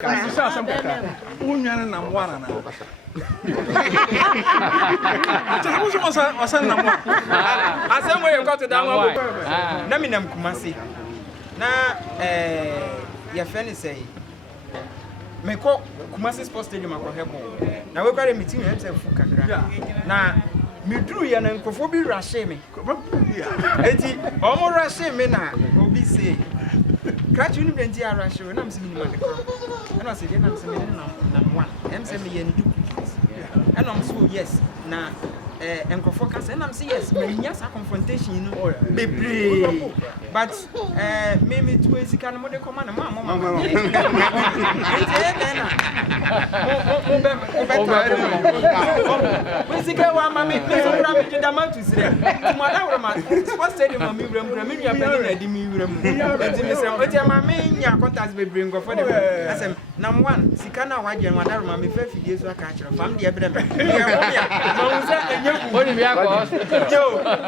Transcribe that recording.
Sasa samkaka. Unyana na mwana na. Tunakuja wasan na mwana. Asemwe yo got da mwa. Na mi nam Kumasi. Na ya fani say. Me ko Kumasi Sports Stadium akohebo. Na we kware meeting hem say fu kakra. Na miduru ya na nkofo bi rashe me. Enti omo rashe me na obi say Kratch uni benti arashe we na mse minima de kro. Na say dey na mse me na one. Em say me ye ndu. And I'm so yes. Na enkofo ka say na mse yes. Me nya sa confrontation no bebre. But me tu esika no mo de koma na mama. We sika wa mama me so me de dama tu sire. Mo da wura ma sports stadium me wura me nua bani na di me wura mu. Enti me say o ti ma me nya contact bebre nkofo de. Asem nam one sika na wa je da wura me fa fidie so aka kire fam de ebre me. Ye wo ya. Mo nse enye ku. Oni mi akọ. Yo.